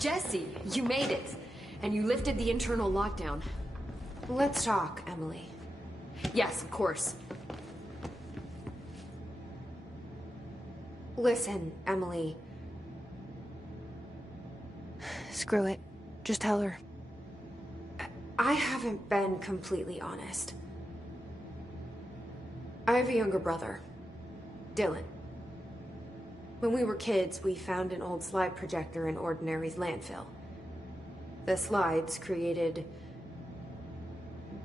Jesse, you made it. And you lifted the internal lockdown. Let's talk, Emily. Yes, of course. Listen, Emily. Screw it. Just tell her. I haven't been completely honest. I have a younger brother, Dylan. When we were kids, we found an old slide projector in Ordinary's landfill. The slides created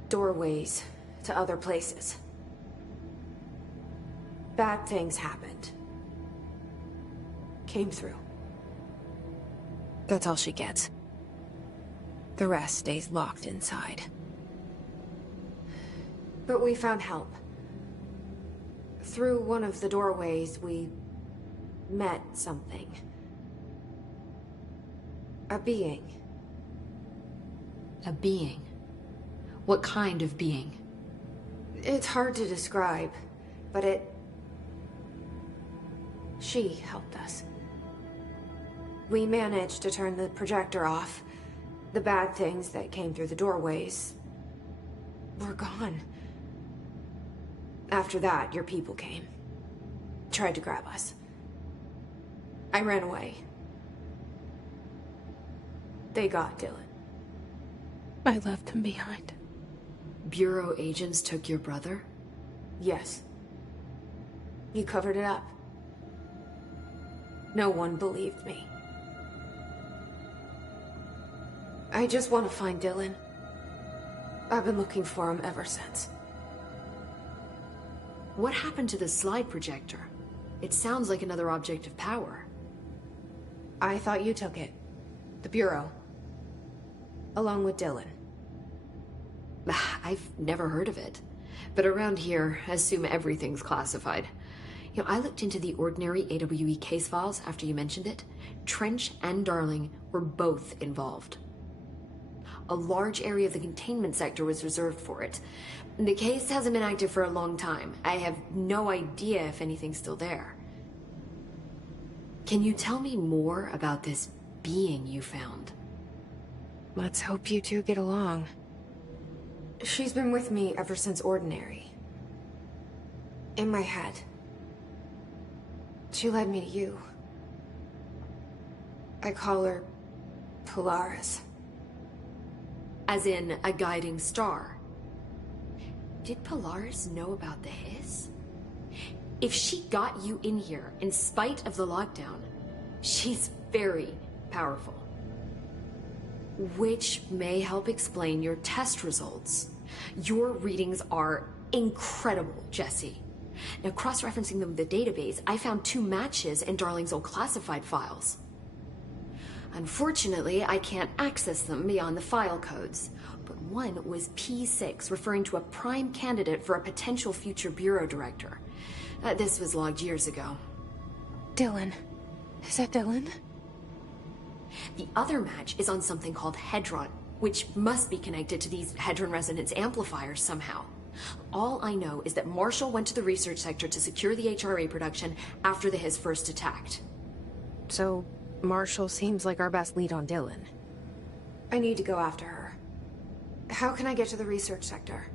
doorways to other places. Bad things happened. Came through. That's all she gets. The rest stays locked inside. But we found help. Through one of the doorways, we met something. A being. A being? What kind of being? It's hard to describe, but she helped us. We managed to turn the projector off. The bad things that came through the doorways were gone. After that, your people came. Tried to grab us. I ran away. They got Dylan. I left him behind. Bureau agents took your brother? Yes. You covered it up. No one believed me. I just want to find Dylan. I've been looking for him ever since. What happened to the slide projector? It sounds like another object of power. I thought you took it. The Bureau. Along with Dylan. I've never heard of it. But around here, assume everything's classified. You know, I looked into the Ordinary AWE case files after you mentioned it. Trench and Darling were both involved. A large area of the containment sector was reserved for it. The case hasn't been active for a long time. I have no idea if anything's still there. Can you tell me more about this being you found? Let's hope you two get along. She's been with me ever since Ordinary. In my head. She led me to you. I call her Polaris. As in a guiding star. Did Polaris know about the hiss? If she got you in here in spite of the lockdown, she's very powerful. Which may help explain your test results. Your readings are incredible, Jesse. Now, cross-referencing them with the database, I found 2 matches in Darling's old classified files. Unfortunately, I can't access them beyond the file codes, but one was P6, referring to a prime candidate for a potential future bureau director. This was logged years ago. Dylan. Is that Dylan? The other match is on something called Hedron, which must be connected to these Hedron resonance amplifiers somehow. All I know is that Marshall went to the research sector to secure the HRA production after the Hiss first attacked. So, Marshall seems like our best lead on Dylan. I need to go after her. How can I get to the research sector?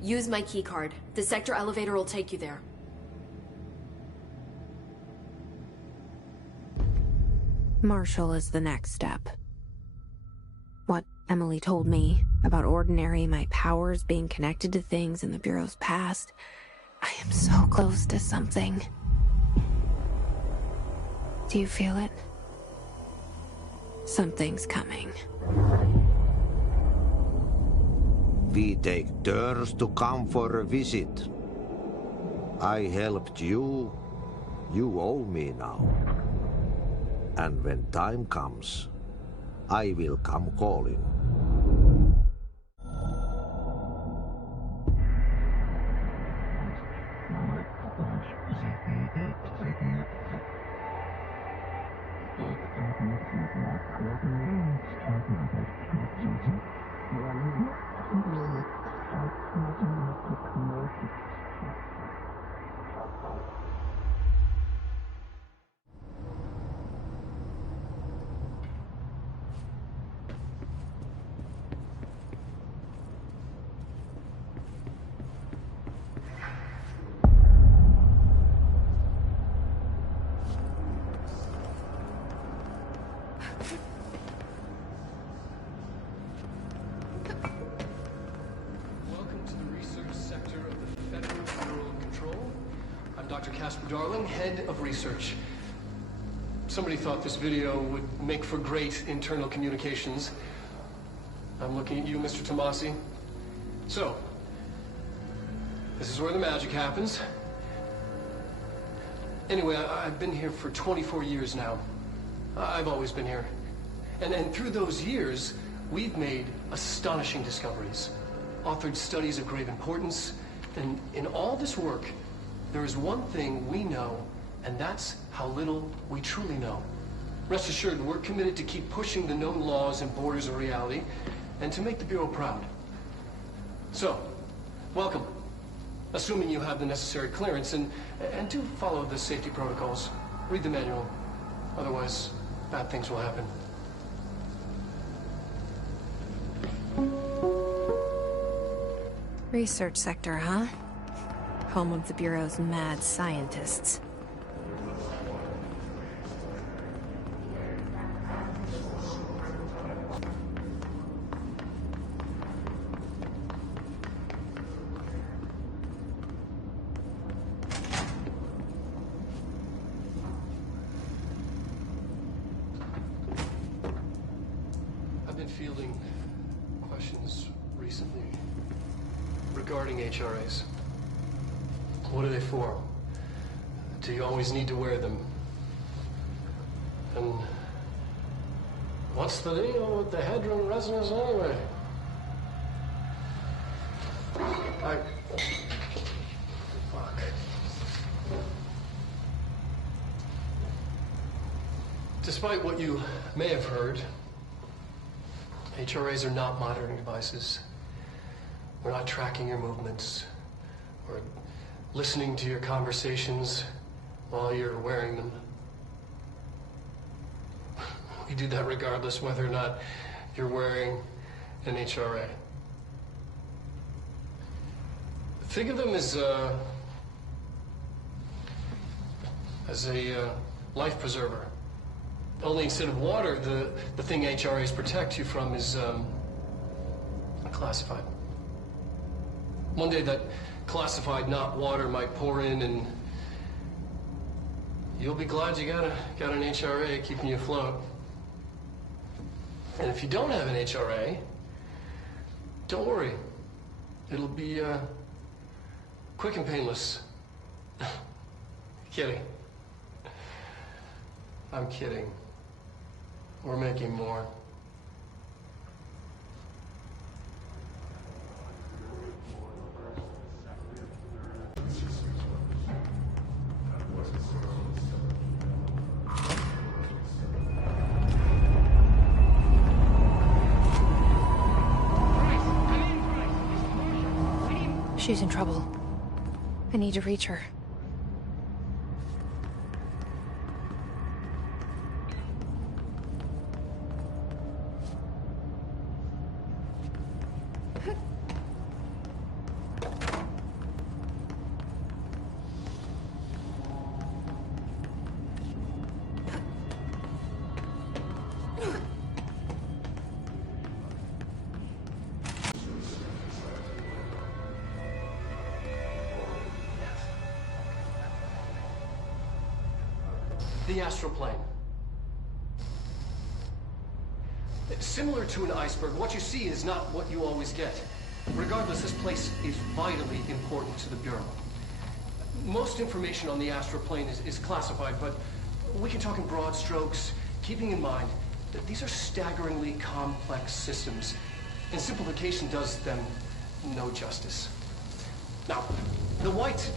Use my keycard. The sector elevator will take you there. Marshall is the next step. What Emily told me about Ordinary, my powers being connected to things in the Bureau's past. I am so close to something. Do you feel it? Something's coming. We take turns to come for a visit. I helped you. You owe me now. And when time comes, I will come calling. Dr. Casper Darling, Head of Research. Somebody thought this video would make for great internal communications. I'm looking at you, Mr. Tomasi. So, this is where the magic happens. Anyway, I've been here for 24 years now. I've always been here. And through those years, we've made astonishing discoveries, authored studies of grave importance, and in all this work, there is one thing we know, and that's how little we truly know. Rest assured, we're committed to keep pushing the known laws and borders of reality, and to make the Bureau proud. So, welcome. Assuming you have the necessary clearance, and do follow the safety protocols. Read the manual. Otherwise, bad things will happen. Research sector, huh? Home of the Bureau's mad scientists. I've been fielding questions recently regarding HRAs. What are they for? Do you always need to wear them? And what's the deal with the headroom resonance anyway? Fuck. Despite what you may have heard, HRAs are not monitoring devices. We're not tracking your movements or listening to your conversations while you're wearing them. We do that regardless whether or not you're wearing an HRA. Think of them as a life preserver. Only instead of water, the thing HRAs protect you from is classified. One day that classified, not water, might pour in, and you'll be glad you got an HRA keeping you afloat. And if you don't have an HRA, don't worry. It'll be quick and painless. Kidding. I'm kidding. We're making more. She's in trouble. I need to reach her. The astral plane. Similar to an iceberg, what you see is not what you always get. Regardless, this place is vitally important to the Bureau. Most information on the astral plane is classified, but we can talk in broad strokes, keeping in mind that these are staggeringly complex systems, and simplification does them no justice. Now, the white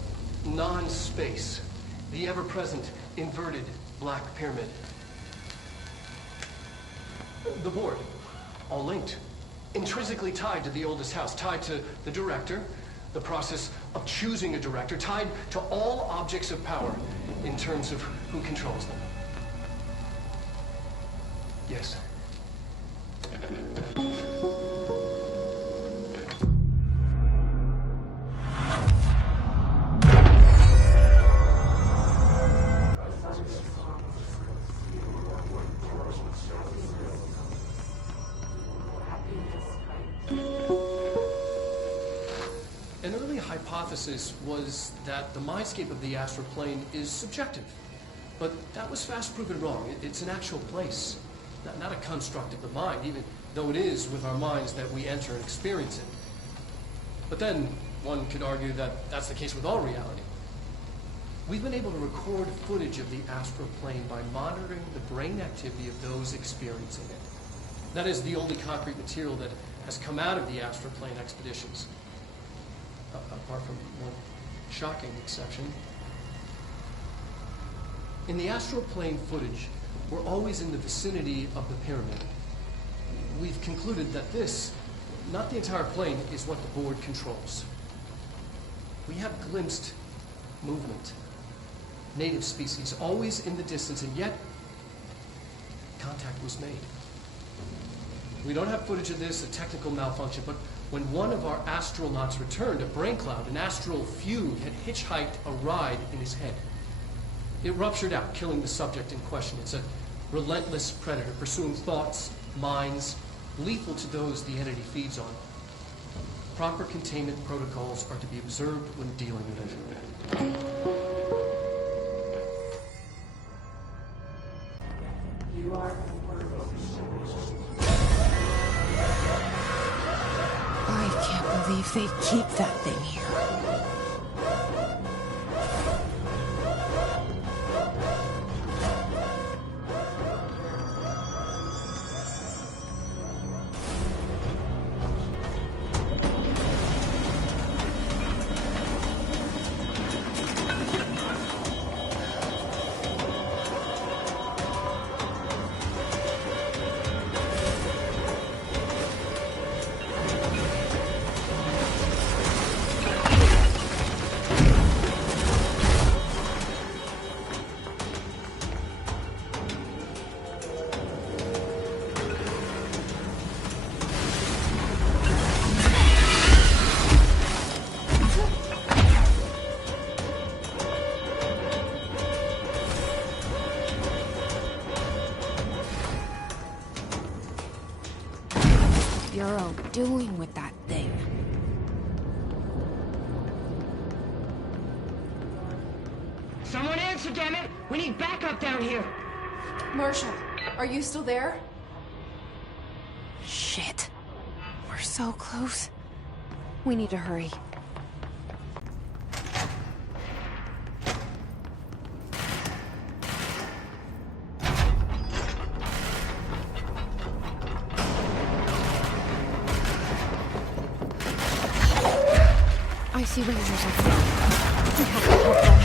non-space, the ever-present inverted black pyramid. The board, all linked, intrinsically tied to the oldest house, tied to the director, the process of choosing a director, tied to all objects of power in terms of who controls them. Yes. An early hypothesis was that the mindscape of the astral plane is subjective. But that was fast proven wrong. It's an actual place, not a construct of the mind, even though it is with our minds that we enter and experience it. But then one could argue that that's the case with all reality. We've been able to record footage of the astral plane by monitoring the brain activity of those experiencing it. That is the only concrete material that has come out of the astral plane expeditions, apart from one shocking exception. In the astral plane footage, we're always in the vicinity of the pyramid. We've concluded that this, not the entire plane, is what the board controls. We have glimpsed movement, native species, always in the distance, and yet contact was made. We don't have footage of this, a technical malfunction, but when one of our astronauts returned, a brain cloud, an astral fugue, had hitchhiked a ride in his head. It ruptured out, killing the subject in question. It's a relentless predator, pursuing thoughts, minds, lethal to those the entity feeds on. Proper containment protocols are to be observed when dealing with it. I can't believe they keep that thing here. Bureau doing with that thing? Someone answer, damn it! We need backup down here! Marshall, are you still there? Shit. We're so close. We need to hurry. I see lasers over there. We have to help them.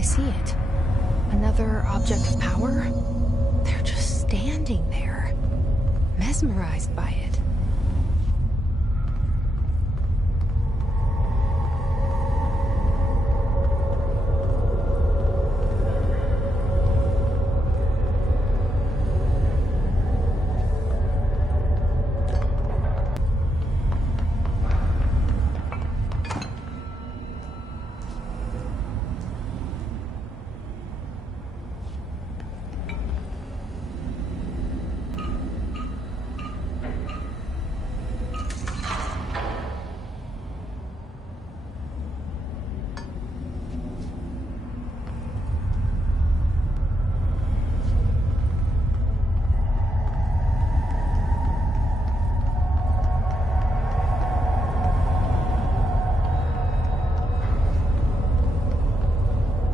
I see it. Another object of power? They're just standing there, mesmerized by it.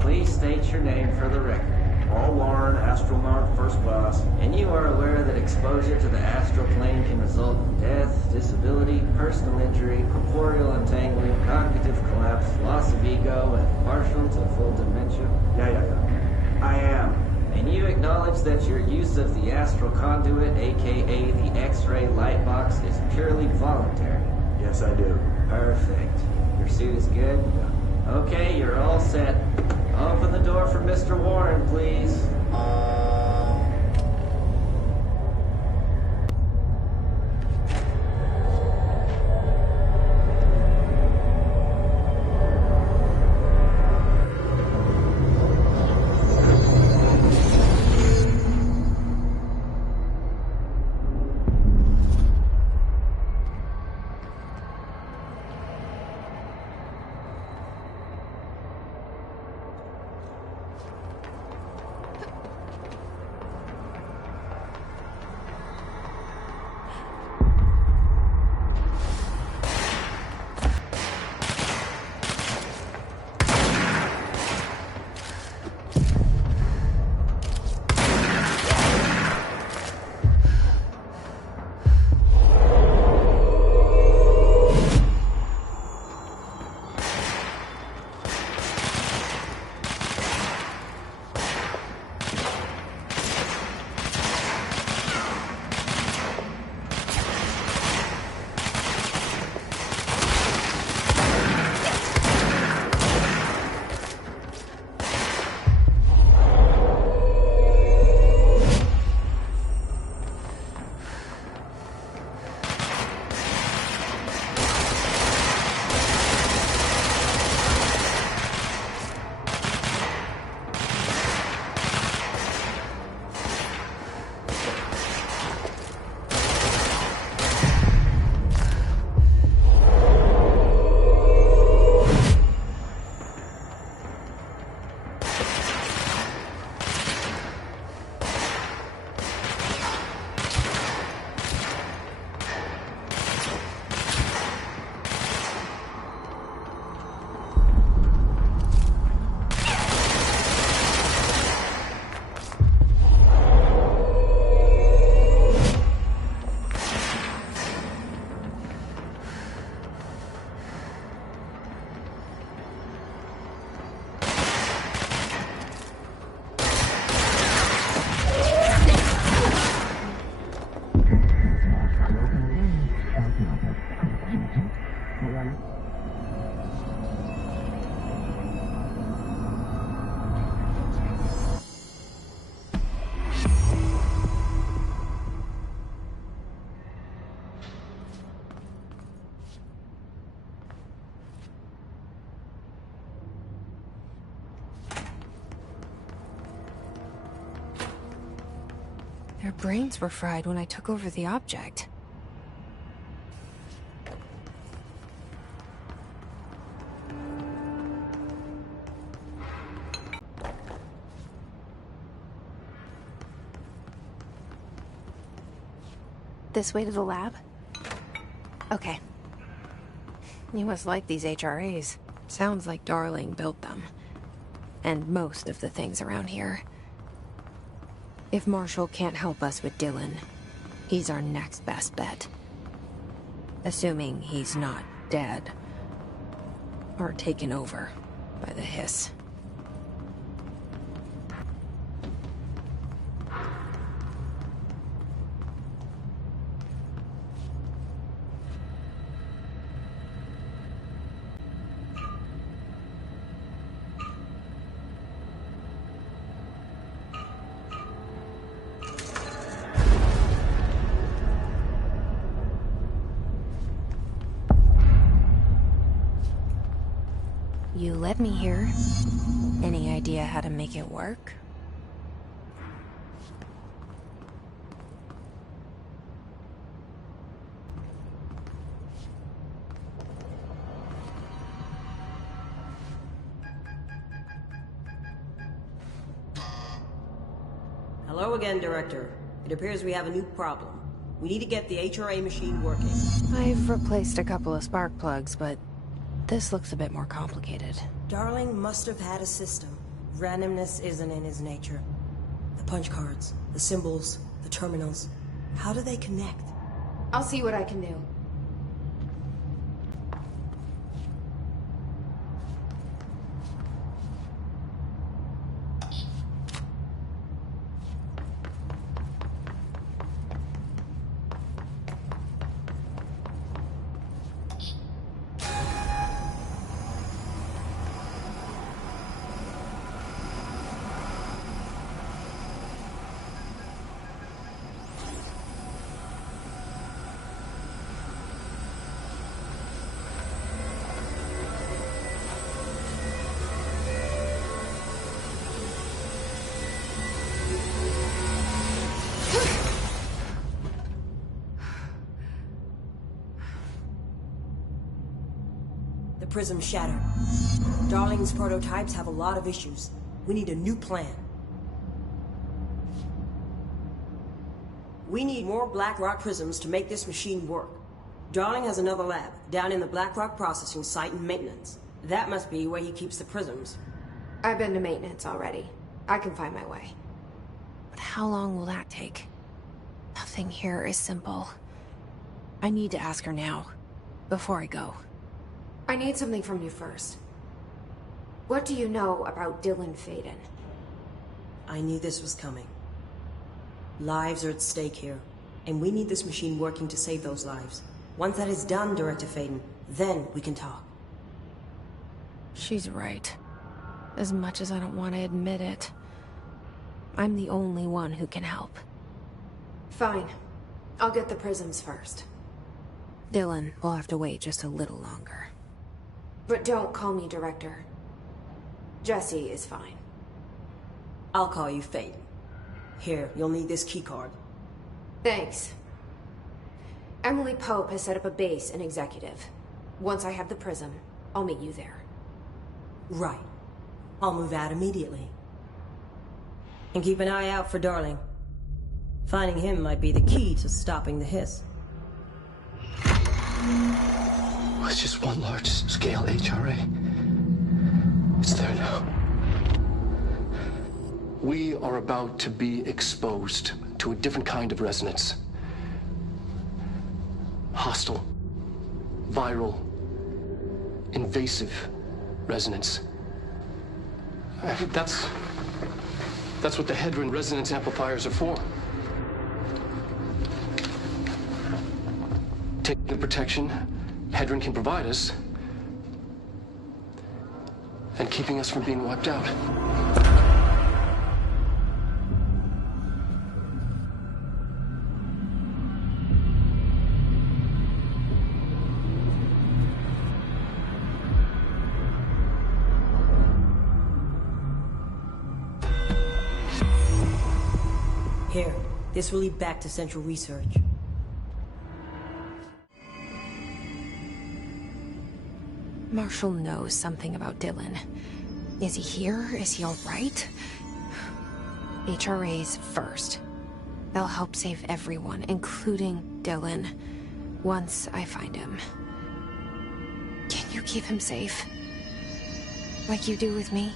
Please state your name for the record. Paul Warren, astronaut, first class. And you are aware that exposure to the astral plane can result in death, disability, personal injury, corporeal untangling, cognitive collapse, loss of ego, and partial to full dementia? Yeah. I am. And you acknowledge that your use of the astral conduit, aka the X-ray light box, is purely voluntary? Yes, I do. Perfect. Your suit is good? Yeah. Okay, you're all set. Open the door for Mr. Warren, please. Their brains were fried when I took over the object. This way to the lab? Okay. You must like these HRAs. Sounds like Darling built them. And most of the things around here. If Marshall can't help us with Dylan, he's our next best bet. Assuming he's not dead. Or taken over by the hiss. You led me here. Any idea how to make it work? Hello again, Director. It appears we have a new problem. We need to get the HRA machine working. I've replaced a couple of spark plugs, but this looks a bit more complicated. Darling must have had a system. Randomness isn't in his nature. The punch cards, the symbols, the terminals. How do they connect? I'll see what I can do. The prism shattered. Darling's prototypes have a lot of issues. We need a new plan. We need more Blackrock prisms to make this machine work. Darling has another lab, down in the Blackrock processing site in maintenance. That must be where he keeps the prisms. I've been to maintenance already. I can find my way. But how long will that take? Nothing here is simple. I need to ask her now, before I go. I need something from you first. What do you know about Dylan Faden? I knew this was coming. Lives are at stake here, and we need this machine working to save those lives. Once that is done, Director Faden, then we can talk. She's right. As much as I don't want to admit it. I'm the only one who can help. Fine. I'll get the prisms first. Dylan will have to wait just a little longer. But don't call me Director. Jesse is fine. I'll call you Faden. Here, you'll need this keycard. Thanks. Emily Pope has set up a base in Executive. Once I have the prism, I'll meet you there. Right. I'll move out immediately. And keep an eye out for Darling. Finding him might be the key to stopping the hiss. It's just one large-scale HRA. It's there now. We are about to be exposed to a different kind of resonance. Hostile, viral, invasive resonance. That's what the Hedron resonance amplifiers are for. Taking the protection Hedron can provide us, and keeping us from being wiped out. Here, this will lead back to Central Research. Marshall knows something about Dylan. Is he here? Is he all right? HRAs first. They'll help save everyone, including Dylan, once I find him. Can you keep him safe? Like you do with me?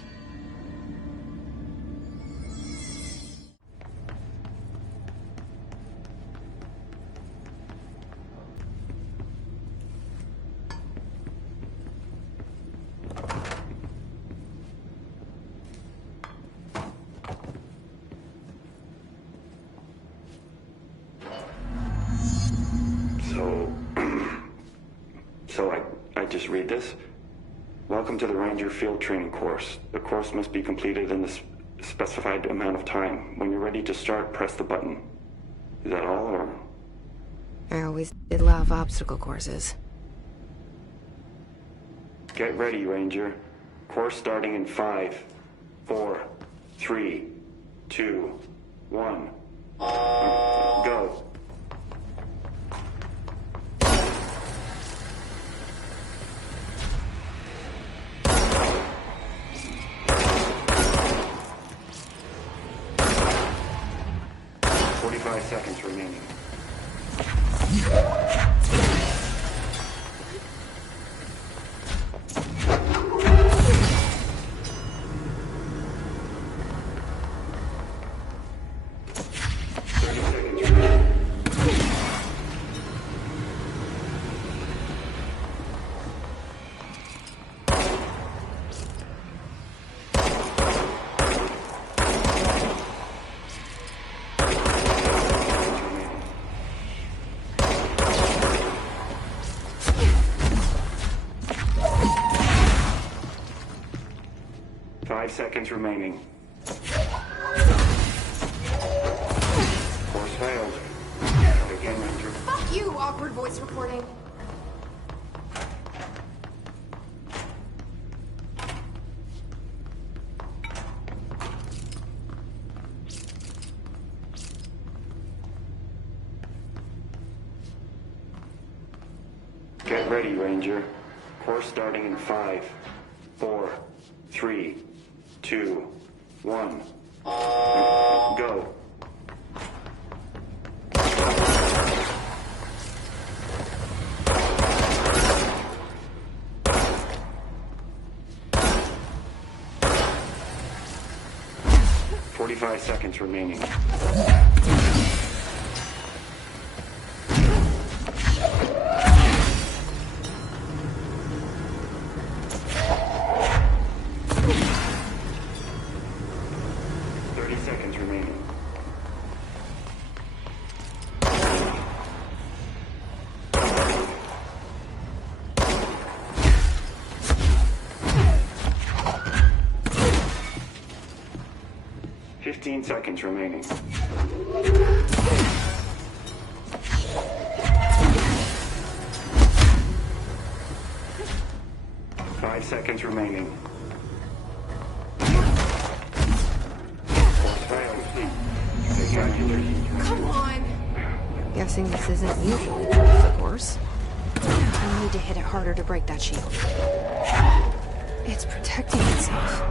I just read this. Welcome to the Ranger Field Training course. The course must be completed in the specified amount of time. When you're ready to start, press the button. Is that all, or? I always did love obstacle courses. Get ready, Ranger. Course starting in 5, 4, 3, 2, 1. Go. Seconds remaining. Seconds remaining. Course failed. Again, Ranger. Fuck you, awkward voice recording. Get ready, Ranger. Course starting in 5, 4, 3, 2, 1. Go. "45 seconds remaining. 30 seconds remaining. 15 seconds remaining. 5 seconds remaining. Come on! Guessing this isn't usually the course. I need to hit it harder to break that shield. It's protecting itself.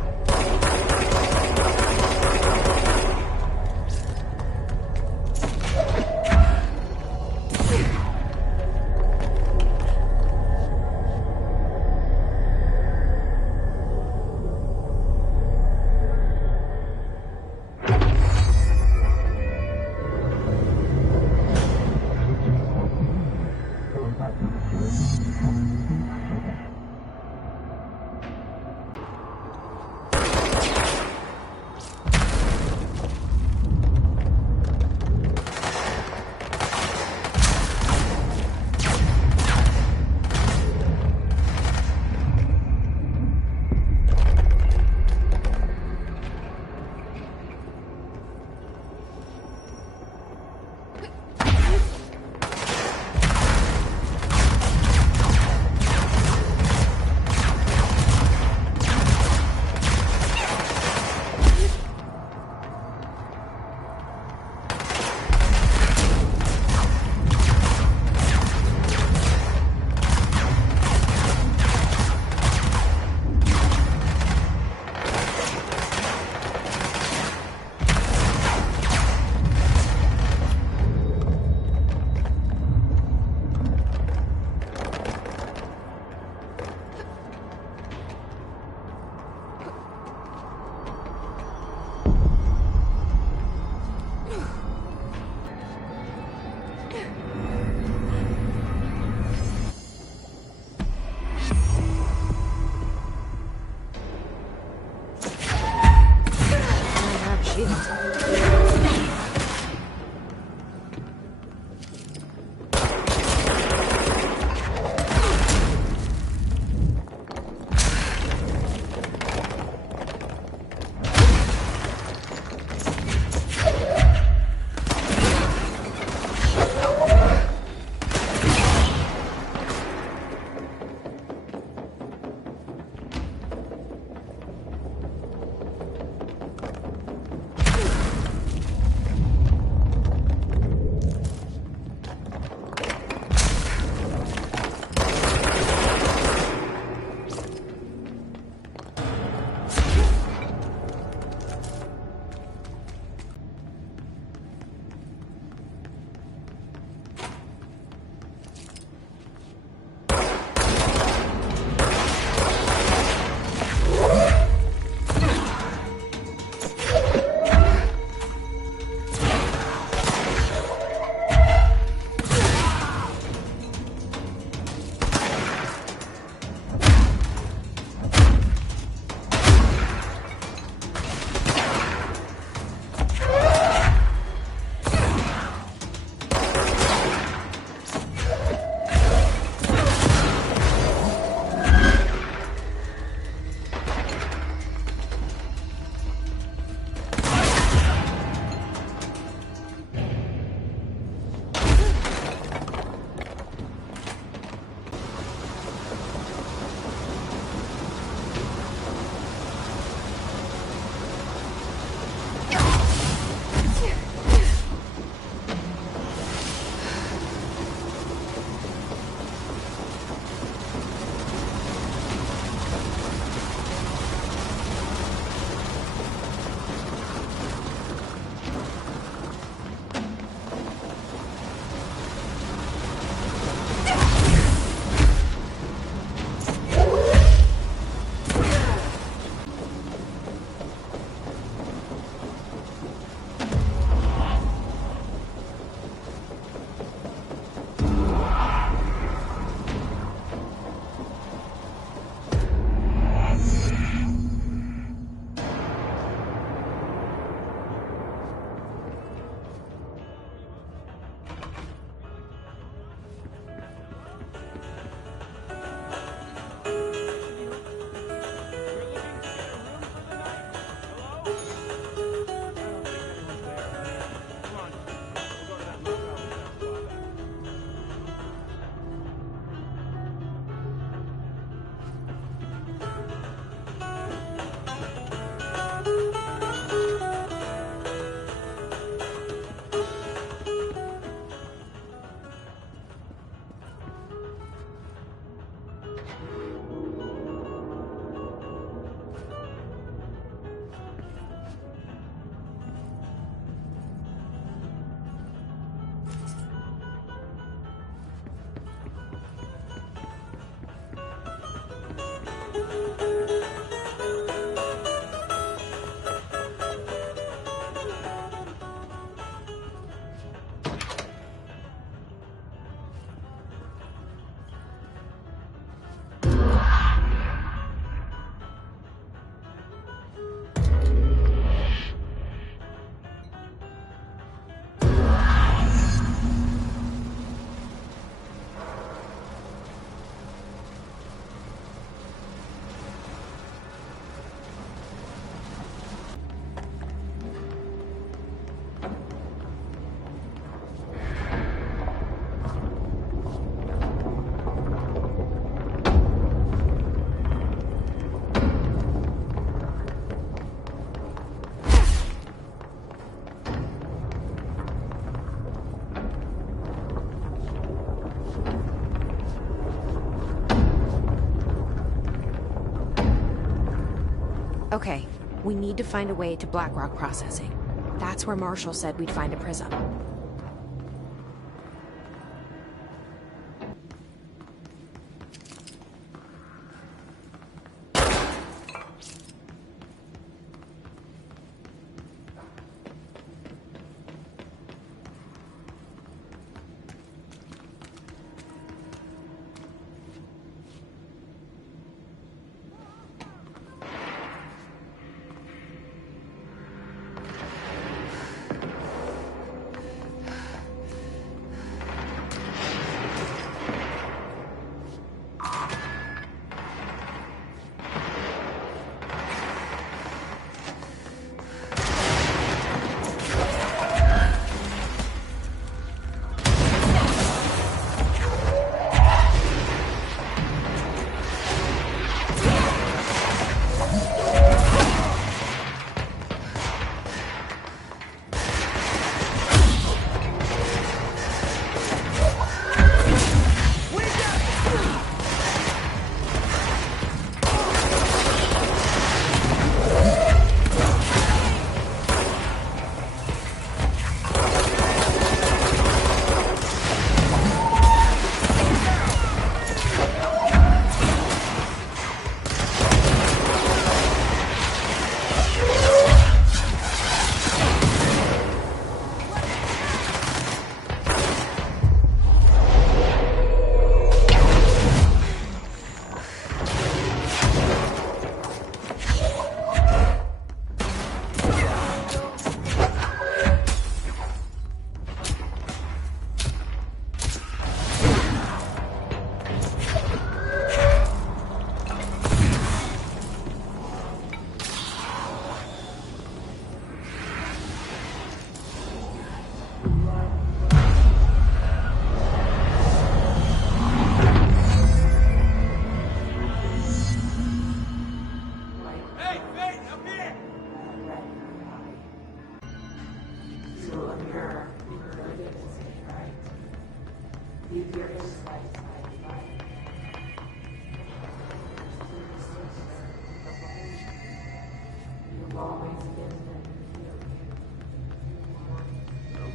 Okay, we need to find a way to Blackrock processing. That's where Marshall said we'd find a prism.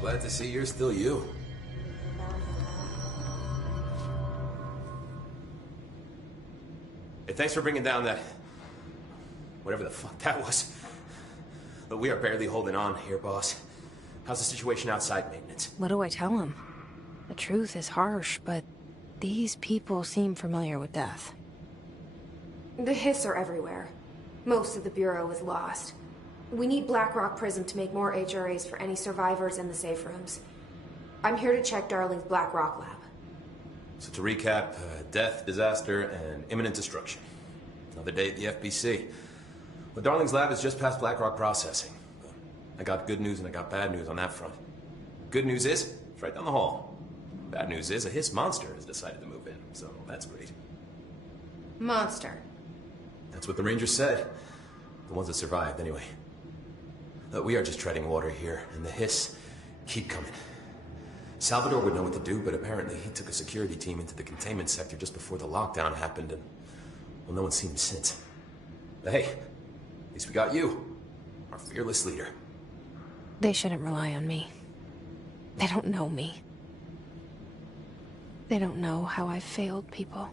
Glad to see you're still you. Hey, thanks for bringing down that... whatever the fuck that was. But we are barely holding on here, boss. How's the situation outside maintenance? What do I tell him? The truth is harsh, but these people seem familiar with death. The hiss are everywhere. Most of the Bureau is lost. We need Blackrock Prism to make more HRAs for any survivors in the safe rooms. I'm here to check Darling's Blackrock lab. So to recap, death, disaster, and imminent destruction. Another day at the FBC. Well, Darling's lab is just past Blackrock processing. I got good news and I got bad news on that front. Good news is, it's right down the hall. Bad news is, a hiss monster has decided to move in, so that's great. Monster? That's what the Rangers said. The ones that survived, anyway. We are just treading water here, and the hiss keep coming. Salvador would know what to do, but apparently he took a security team into the containment sector just before the lockdown happened, and, well, no one's seen him since. But hey, at least we got you, our fearless leader. They shouldn't rely on me. They don't know me. They don't know how I've failed people.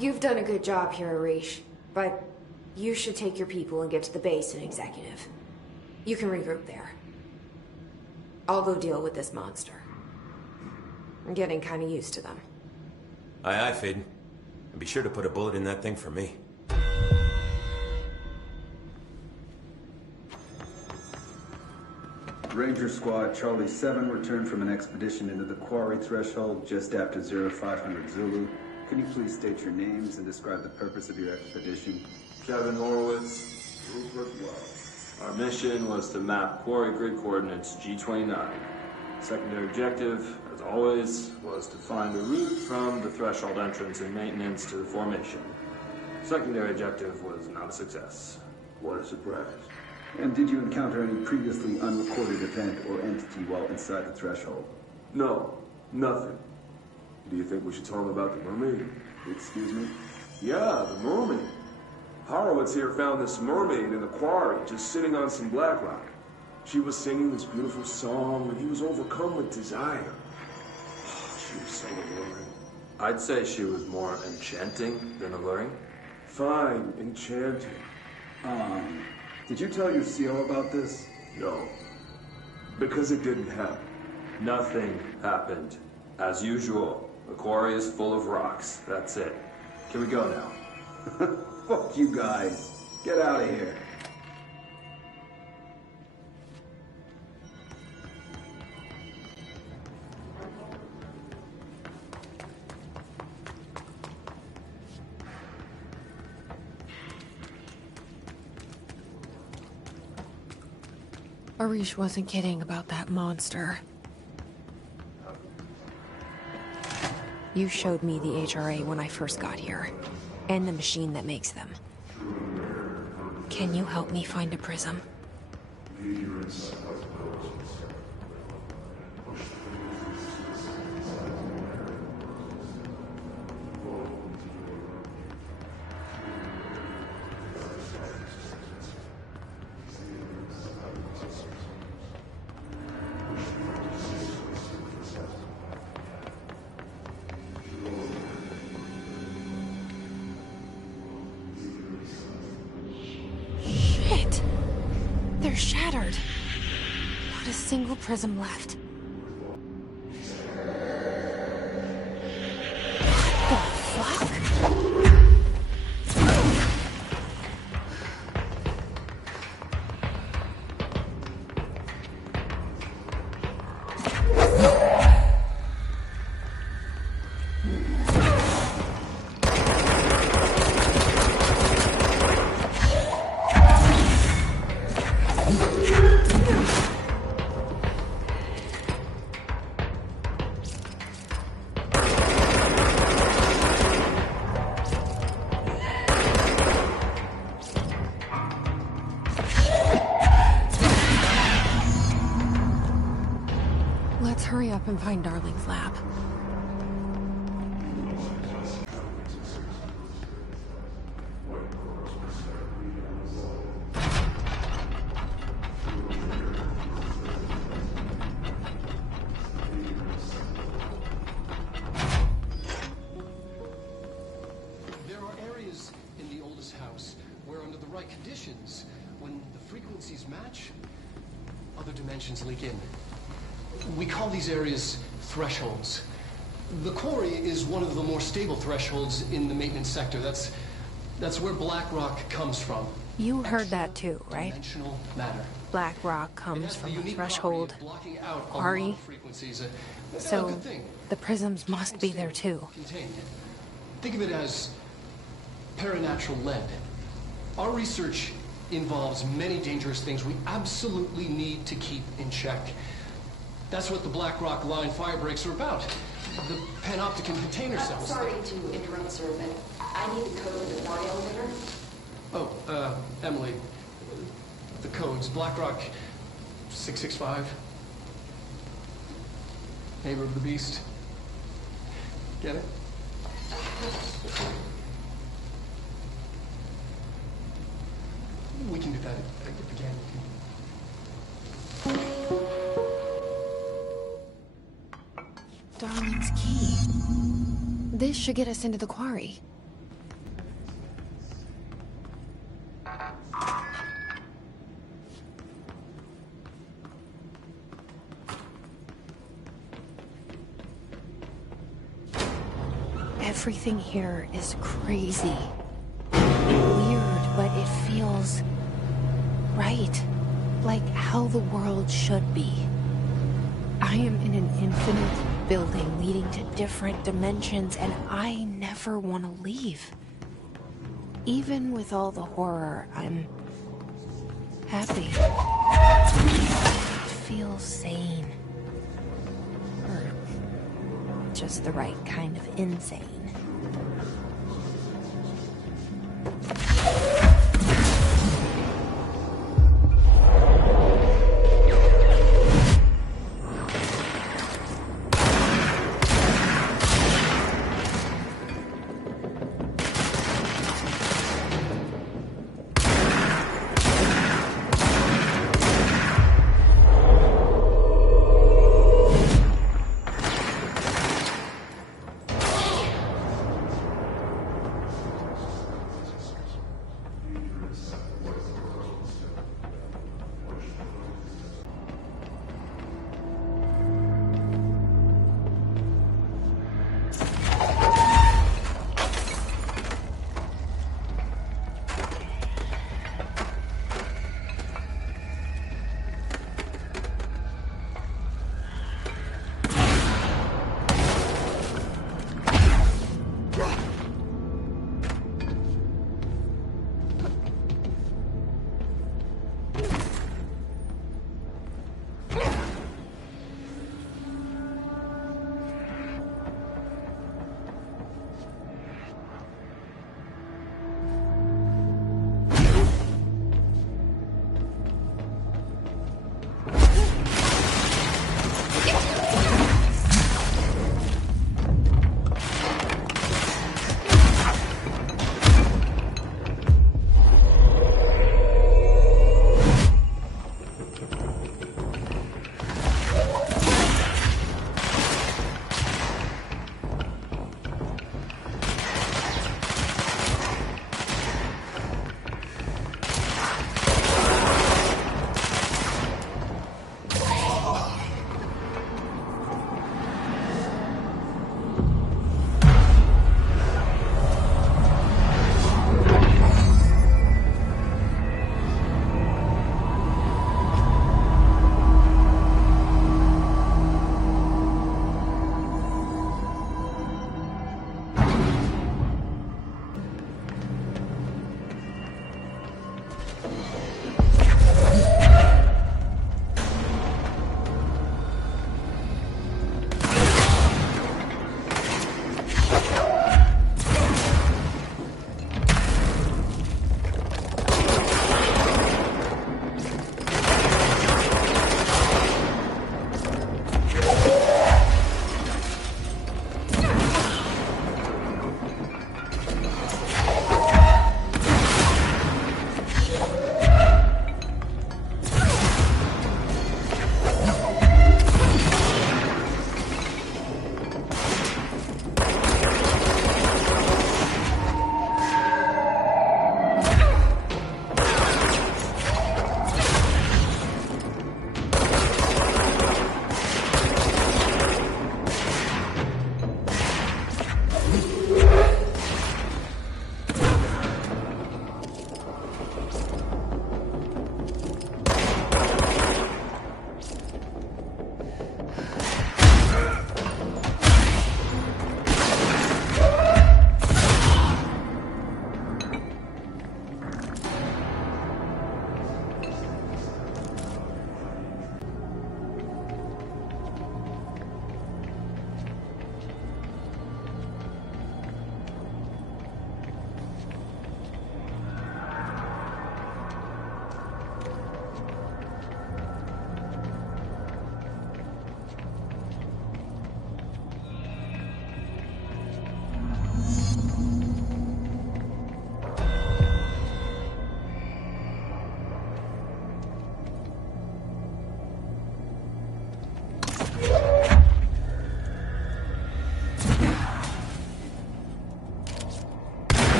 You've done a good job here, Arish, but you should take your people and get to the base and executive. You can regroup there. I'll go deal with this monster. I'm getting kind of used to them. Aye, aye, Faden. And be sure to put a bullet in that thing for me. Ranger Squad Charlie 7 returned from an expedition into the quarry threshold just after 0500 Zulu. Can you please state your names and describe the purpose of your expedition? Kevin Horowitz, Rupert Wells. Our mission was to map quarry grid coordinates G29. Secondary objective, as always, was to find a route from the threshold entrance and maintenance to the formation. Secondary objective was not a success. What a surprise. And did you encounter any previously unrecorded event or entity while inside the threshold? No, nothing. Do you think we should tell them about the mummy? Excuse me? Yeah, the mummy. Horowitz here found this mermaid in the quarry, just sitting on some black rock. She was singing this beautiful song, and he was overcome with desire. She was so alluring. I'd say she was more enchanting than alluring. Fine, enchanting. Did you tell your CO about this? No. Because it didn't happen. Nothing happened. As usual, the quarry is full of rocks. That's it. Can we go now? Fuck you guys. Get out of here. Arish wasn't kidding about that monster. You showed me the HRA when I first got here, and the machine that makes them. Can you help me find a prism? They're shattered. Not a single prism left. What the fuck? Hurry up and find Darling's lab. There are areas in the oldest house where under the right conditions, when the frequencies match, other dimensions leak in. We call these areas thresholds. The quarry is one of the more stable thresholds in the maintenance sector. That's where black rock comes from. You heard that too, right? Dimensional matter. Black rock comes from a threshold quarry. So the prisms must be there too. Contained. Think of it as paranatural lead. Our research involves many dangerous things we absolutely need to keep in check. That's what the Black Rock Line fire breaks are about. The panopticon container cells. Sorry to interrupt, sir, but I need the code of the quarry elevator. Oh, Emily. The codes. Black Rock 665. Neighbor of the Beast. Get it? We can do that again. Darling's key. This should get us into the quarry. Everything here is crazy. Weird, but it feels right. Like how the world should be. I am in an infinite building leading to different dimensions, and I never want to leave. Even with all the horror, I'm happy. It feels sane. Or just the right kind of insane.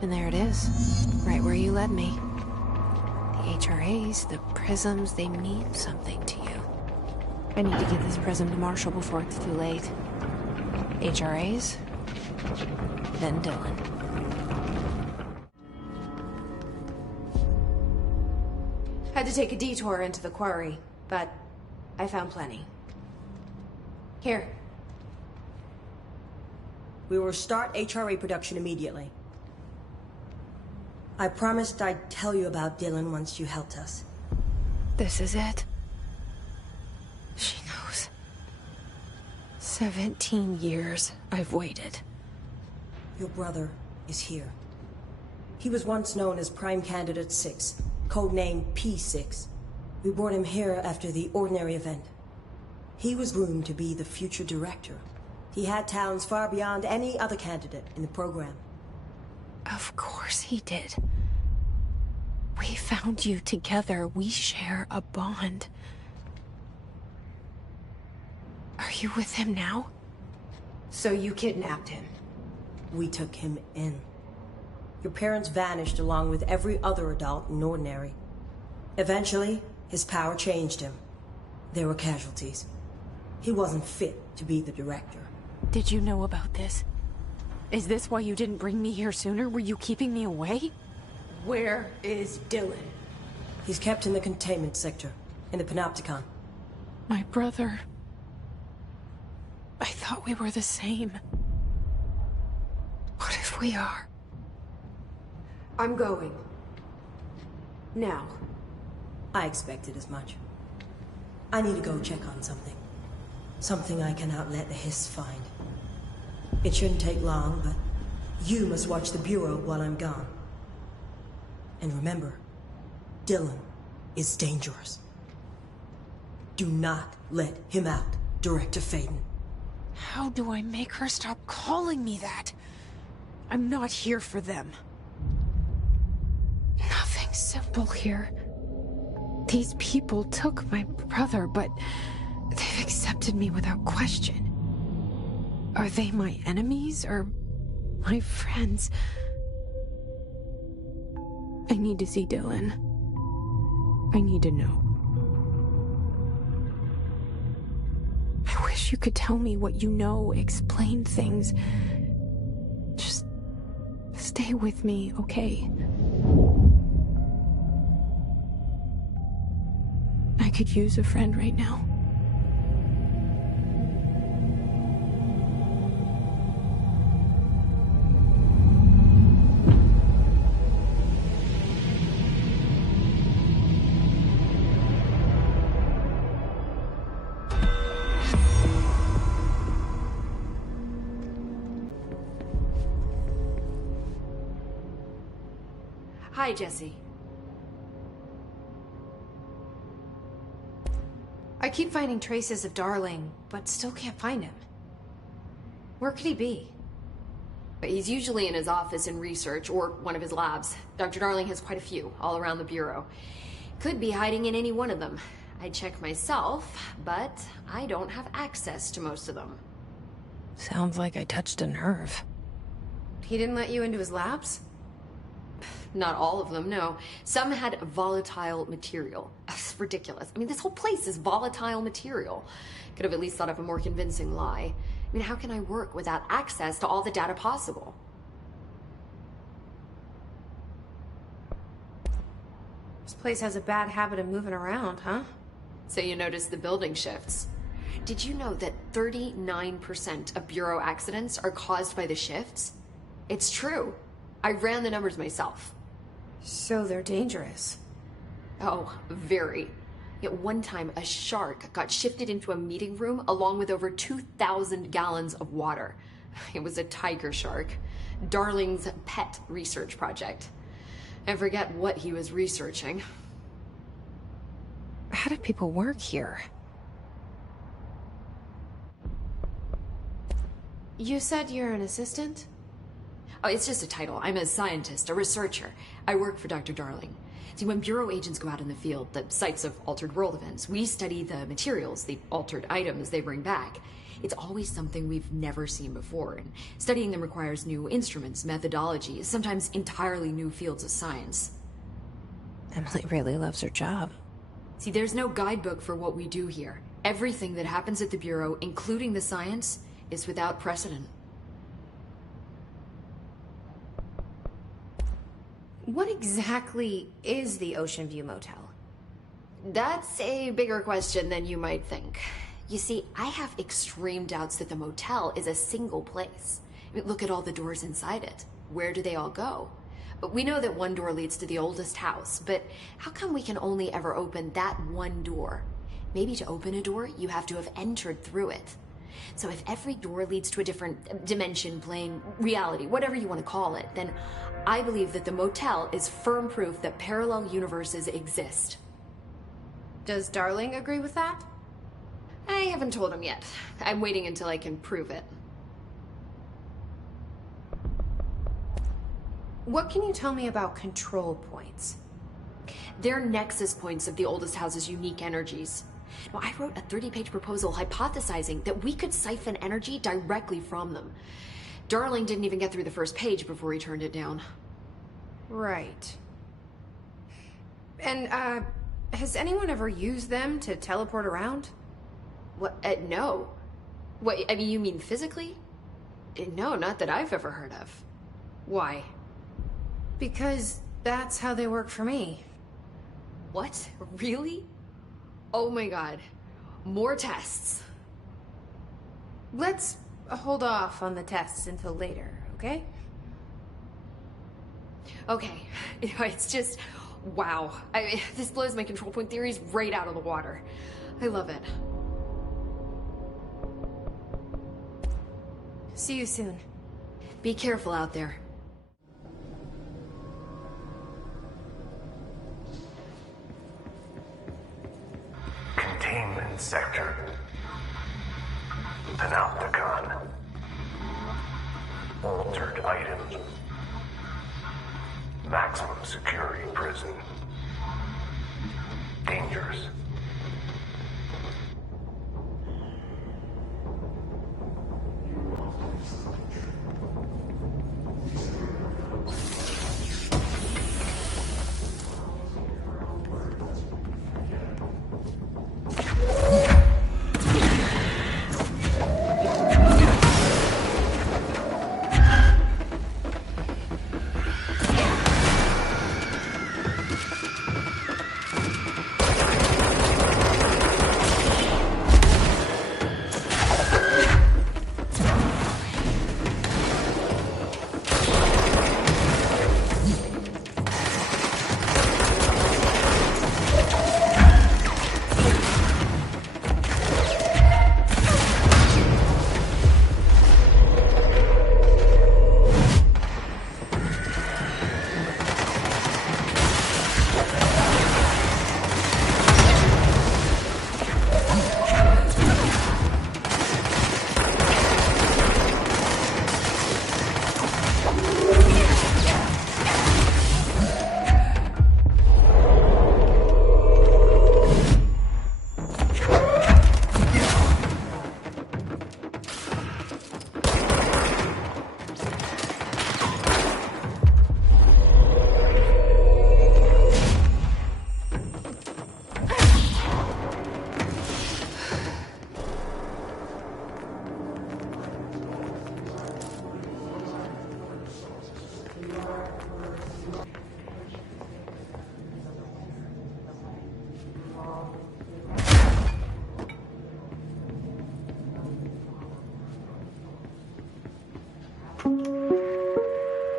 And there it is, right where you led me. The HRAs, the prisms, they mean something to you. I need to get this prism to Marshall before it's too late. HRAs, then Dylan. Had to take a detour into the quarry, but I found plenty. Here. We will start HRA production immediately. I promised I'd tell you about Dylan once you helped us. This is it. She knows. 17 years I've waited. Your brother is here. He was once known as Prime Candidate 6, codenamed P6. We brought him here after the Ordinary event. He was groomed to be the future director. He had talents far beyond any other candidate in the program. Of course he did. We found you together. We share a bond. Are you with him now? So you kidnapped him? We took him in. Your parents vanished along with every other adult in Ordinary. Eventually, his power changed him. There were casualties. He wasn't fit to be the director. Did you know about this? Is this why you didn't bring me here sooner? Were you keeping me away? Where is Dylan? He's kept in the containment sector, in the Panopticon. My brother. I thought we were the same. What if we are? I'm going. Now. I expected as much. I need to go check on something. Something I cannot let the Hiss find. It shouldn't take long, but you must watch the Bureau while I'm gone. And remember, Dylan is dangerous. Do not let him out, Director Faden. How do I make her stop calling me that? I'm not here for them. Nothing simple here. These people took my brother, but they've accepted me without question. Are they my enemies, or My friends. I need to see Dylan. I need to know. I wish you could tell me what you know, explain things. Just stay with me, okay? I could use a friend right now. Hi, Jesse. I keep finding traces of Darling, but still can't find him. Where could he be? He's usually in his office in research, or one of his labs. Dr. Darling has quite a few, all around the Bureau. Could be hiding in any one of them. I'd check myself, but I don't have access to most of them. Sounds like I touched a nerve. He didn't let you into his labs? Not all of them, no. Some had volatile material. That's ridiculous. I mean, this whole place is volatile material. Could have at least thought of a more convincing lie. I mean, how can I work without access to all the data possible? This place has a bad habit of moving around, huh? So you noticed the building shifts. Did you know that 39% of Bureau accidents are caused by the shifts? It's true. I ran the numbers myself. So they're dangerous. Oh, very. At one time, a shark got shifted into a meeting room along with over 2,000 gallons of water. It was a tiger shark. Darling's pet research project. I forget what he was researching. How do people work here? You said you're an assistant? Oh, it's just a title. I'm a scientist, a researcher. I work for Dr. Darling. See, when Bureau agents go out in the field, the sites of altered world events, we study the materials, the altered items they bring back. It's always something we've never seen before, and studying them requires new instruments, methodologies, sometimes entirely new fields of science. Emily really loves her job. See, there's no guidebook for what we do here. Everything that happens at the Bureau, including the science, is without precedent. What exactly is the Ocean View Motel? That's a bigger question than you might think. You see, I have extreme doubts that the motel is a single place. I mean, look at all the doors inside it. Where do they all go? We know that one door leads to the oldest house, but how come we can only ever open that one door? Maybe to open a door, you have to have entered through it. So if every door leads to a different dimension, plane, reality, whatever you want to call it, then I believe that the motel is firm proof that parallel universes exist. Does Darling agree with that? I haven't told him yet. I'm waiting until I can prove it. What can you tell me about control points? They're nexus points of the oldest house's unique energies. Now, I wrote a 30-page proposal hypothesizing that we could siphon energy directly from them. Darling didn't even get through the first page before he turned it down. Right. And, has anyone ever used them to teleport around? What? No. What, I mean, you mean physically? No, not that I've ever heard of. Why? Because that's how they work for me. What? Really? Oh my god. More tests. Let's hold off on the tests until later, okay? Okay. It's just, wow. This blows my control point theories right out of the water. I love it. See you soon. Be careful out there. Containment sector. Panopticon. Altered items. Maximum security prison. Dangerous.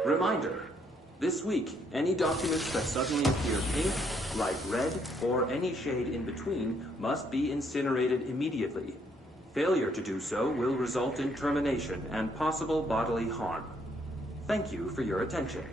Reminder. This week, any documents that suddenly appear pink, light red, or any shade in between must be incinerated immediately. Failure to do so will result in termination and possible bodily harm. Thank you for your attention.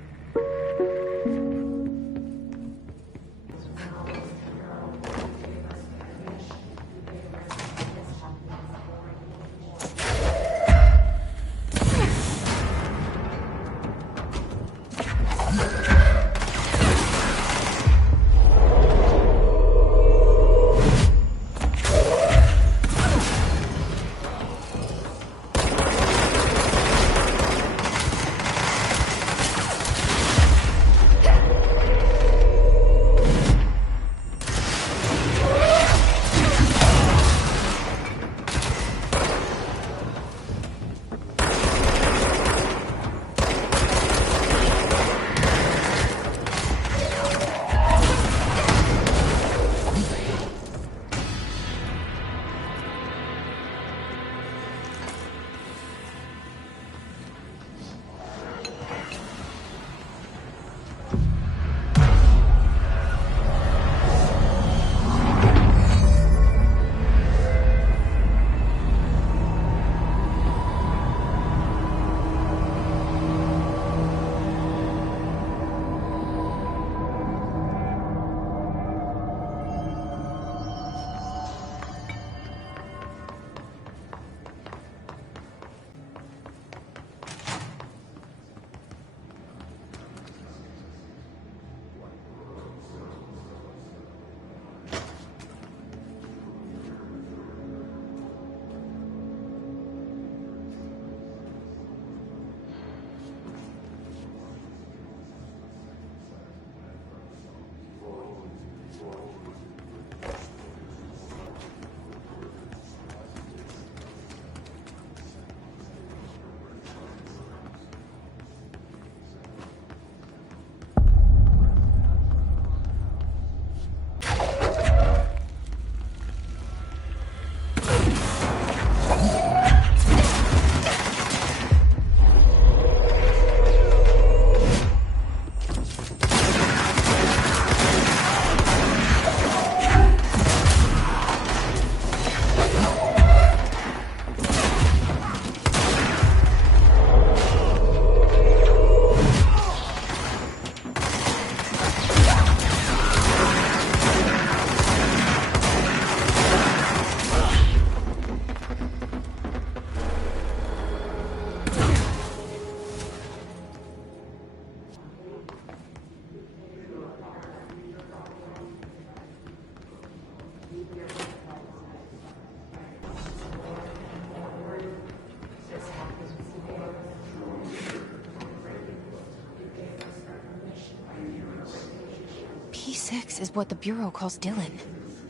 P6 is what the Bureau calls Dylan.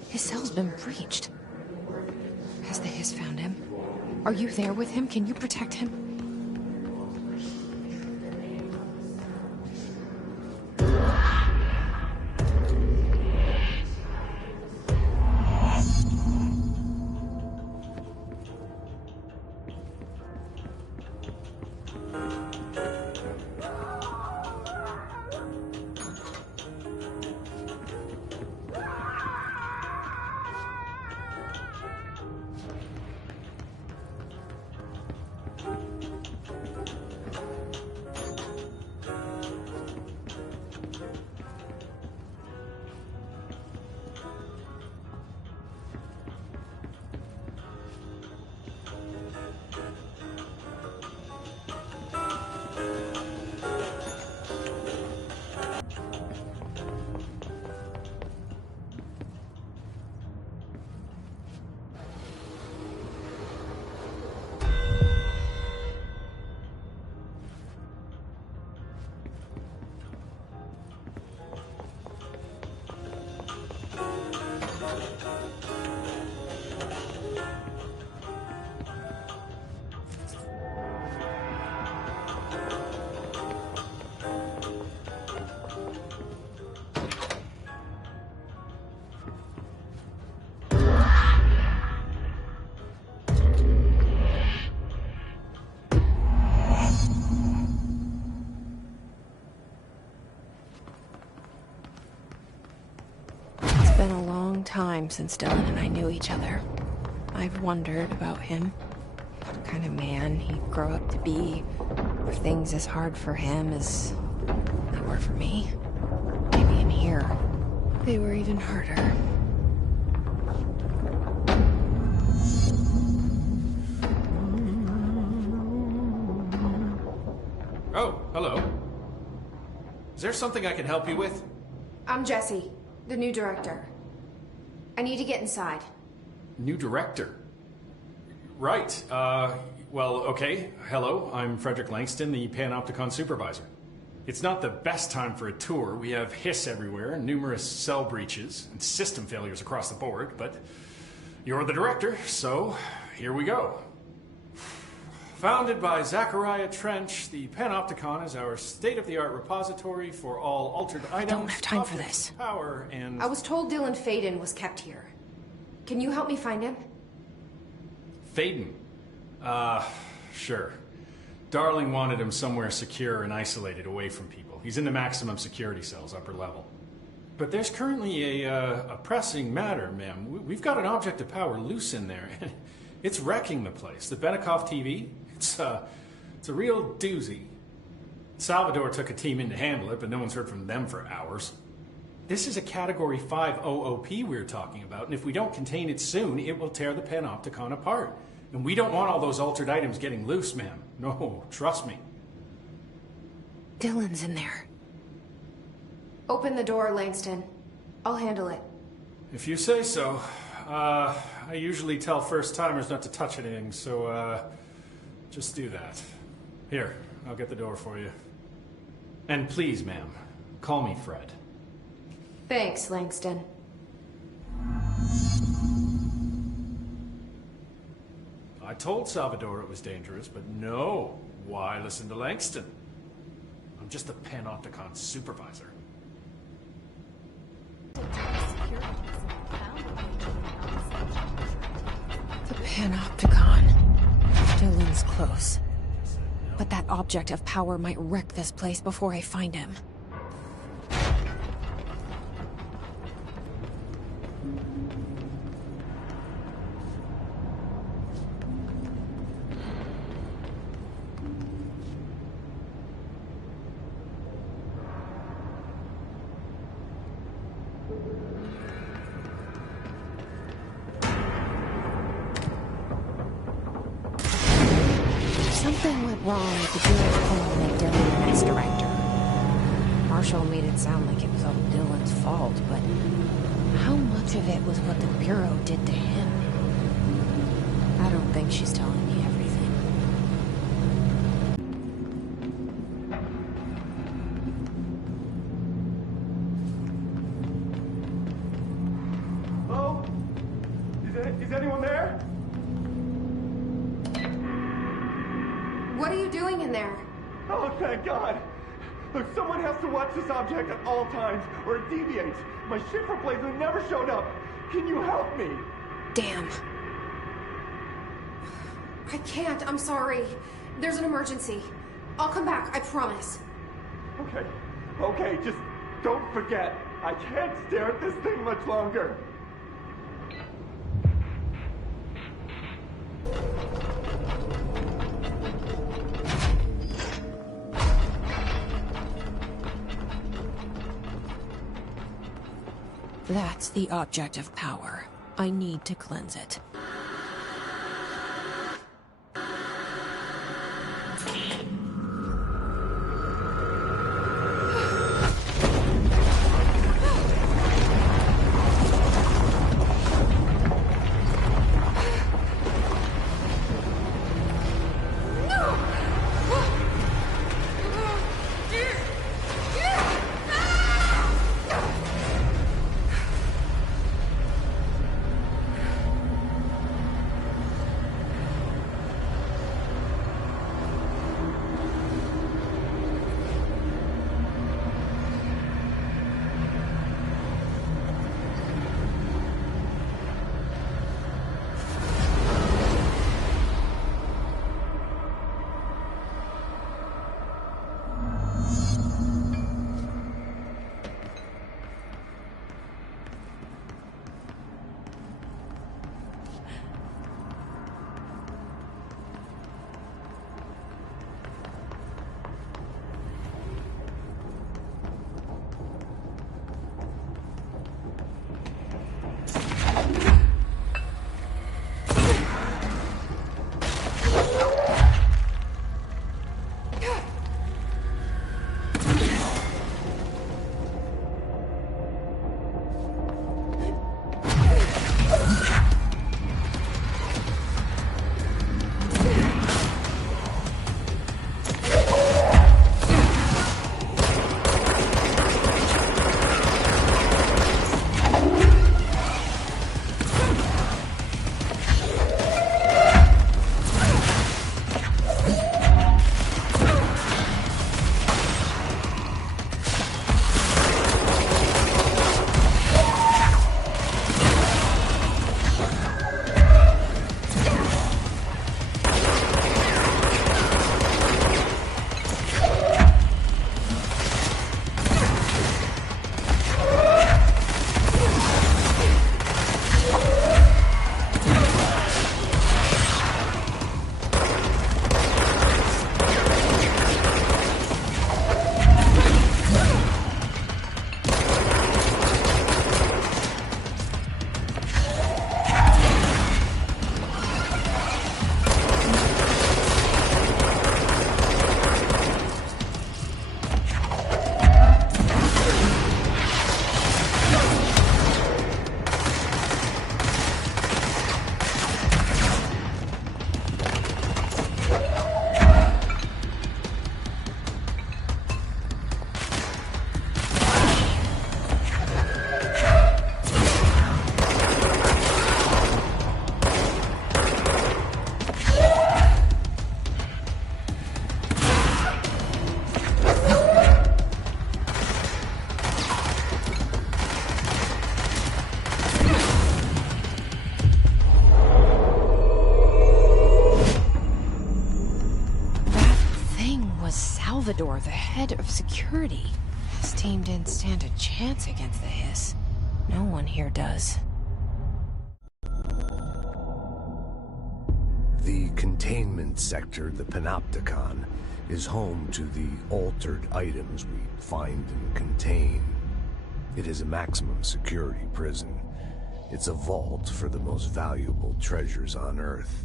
His cell's been breached. Has the Hiss found him? Are you there with him? Can you protect him? time since Dylan and I knew each other. I've wondered about him. What kind of man he'd grow up to be. Were things as hard for him as they were for me? Maybe in here, they were even harder. Oh, hello. Is there something I can help you with? I'm Jesse, the new director. I need to get inside. New director? Right. Well, okay. Hello, I'm Frederick Langston, the Panopticon supervisor. It's not the best time for a tour. We have hiss everywhere, numerous cell breaches, and system failures across the board, but you're the director, so here we go. Founded by Zachariah Trench, the Panopticon is our state-of-the-art repository for all altered items. I don't have time for this. Power and... I was told Dylan Faden was kept here. Can you help me find him? Faden? Sure. Darling wanted him somewhere secure and isolated away from people. He's in the maximum security cells, upper level. But there's currently a pressing matter, ma'am. We've got an object of power loose in there. It's wrecking the place. The Benikoff TV, it's a real doozy. Salvador took a team in to handle it, but no one's heard from them for hours. This is a Category 5 OOP we're talking about, and if we don't contain it soon, it will tear the Panopticon apart. And we don't want all those altered items getting loose, ma'am. No, trust me. Dylan's in there. Open the door, Langston. I'll handle it. If you say so. I usually tell first-timers not to touch anything, so, just do that. Here, I'll get the door for you. And please, ma'am, call me Fred. Thanks, Langston. I told Salvador it was dangerous, but no. Why listen to Langston? I'm just the Panopticon supervisor. The Panopticon. Dylan's close. But that object of power might wreck this place before I find him. Something went wrong with the Bureau's plan to make Dylan the next director. Marshall made it sound like it was all Dylan's fault, but how much of it was what the Bureau did to him? I don't think she's telling me everything. Hello? Is anyone there? What are you doing in there? Oh, thank God! Look, someone has to watch this object at all times, or it deviates. My ship replacement never showed up. Can you help me? Damn. I can't, I'm sorry. There's an emergency. I'll come back, I promise. Okay, just don't forget. I can't stare at this thing much longer. That's the object of power. I need to cleanse it. was Salvador, the head of security. This team didn't stand a chance against the Hiss. No one here does. The containment sector, the Panopticon, is home to the altered items we find and contain. It is a maximum security prison. It's a vault for the most valuable treasures on Earth.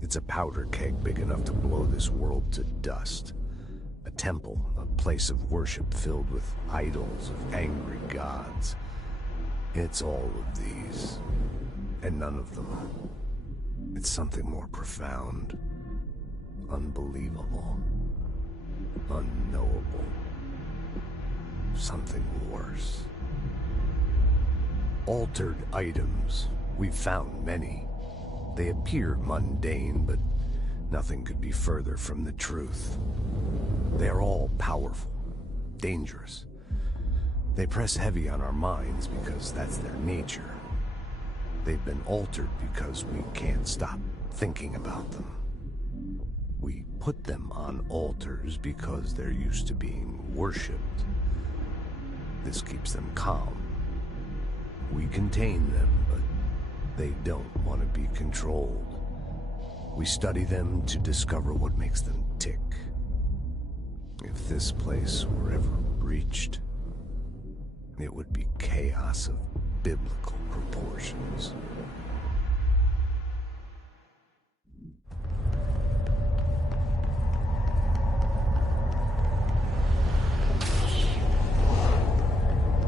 It's a powder keg big enough to blow this world to dust. A temple, a place of worship filled with idols of angry gods. It's all of these, and none of them. It's something more profound, unbelievable, unknowable. Something worse. Altered items. We've found many. They appear mundane, but nothing could be further from the truth. They're all powerful, dangerous. They press heavy on our minds because that's their nature. They've been altered because we can't stop thinking about them. We put them on altars because they're used to being worshipped. This keeps them calm. We contain them, but they don't want to be controlled. We study them to discover what makes them tick. If this place were ever breached, it would be chaos of biblical proportions.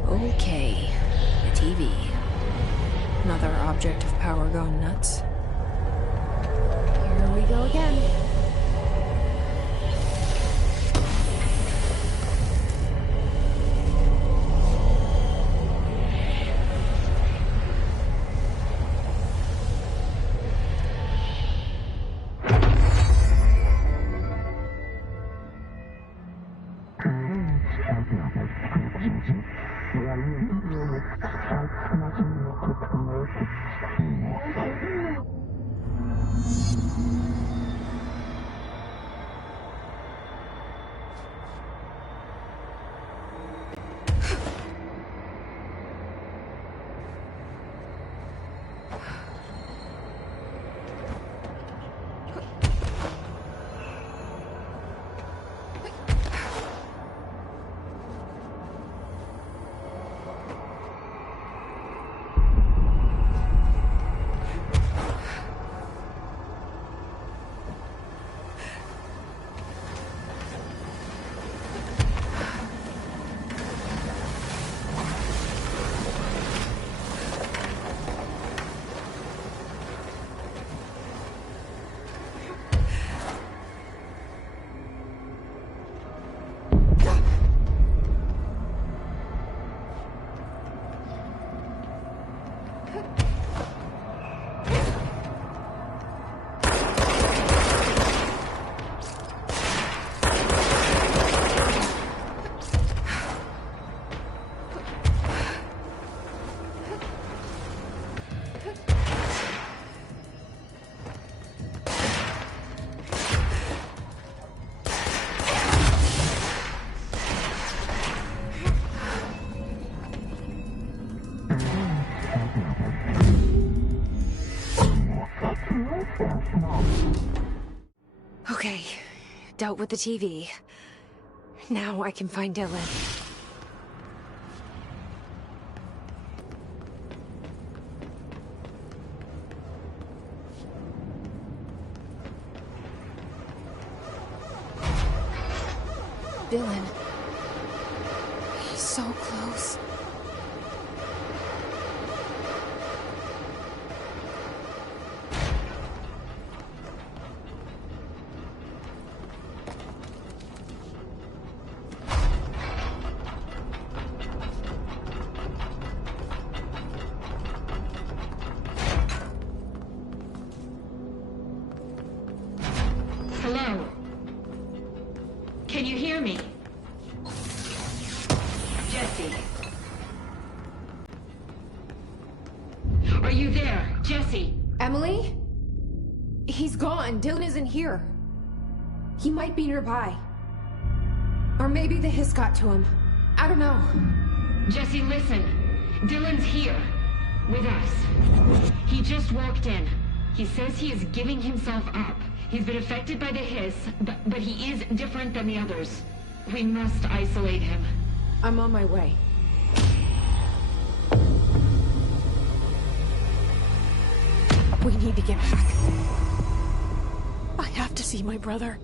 Okay, the TV. Another object of power gone nuts. Here we go again. Okay, dealt with the TV. Now I can find Dylan. Dylan. He's so close. Hello? Can you hear me? Jesse. Are you there? Jesse? Emily? He's gone. Dylan isn't here. He might be nearby. Or maybe the hiss got to him. I don't know. Jesse, listen. Dylan's here. With us. He just walked in. He says he is giving himself up. He's been affected by the hiss, but he is different than the others. We must isolate him. I'm on my way. We need to get back. I have to see my brother.